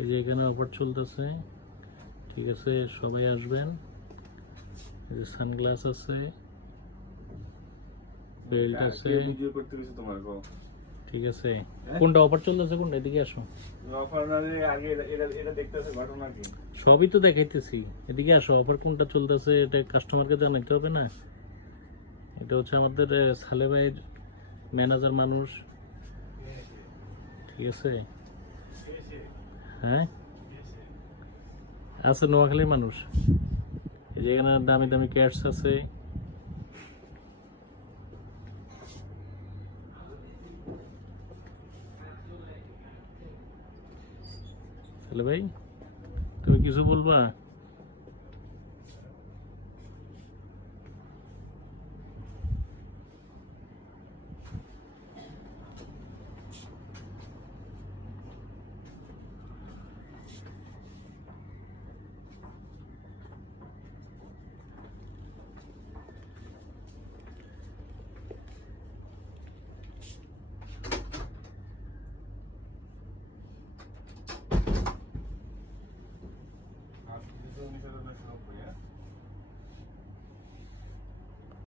এই যে এখানে অফার চলতেছে, ঠিক আছে, সবাই আসবেন। এই যে সানগ্লাস আছে, বেল্ট আছে, ঠিক আছে। কোনটা অফার চলতেছে, কোনটা? এদিকে আসো। সবই তো দেখাইতেছি, এদিকে আসো। অফার কোনটা চলতেছে এটা কাস্টমারকে জানাইতে হবে না? এটা হচ্ছে আমাদের সালে ভাইয়ের ম্যানেজার মানুষ, ঠিক আছে। হ্যাঁ, আছে নোয়াখালীর মানুষ। এই যে এখানে দামি দামি ক্যাটস আছে। সালে ভাই, তুমি কিছু বলবা?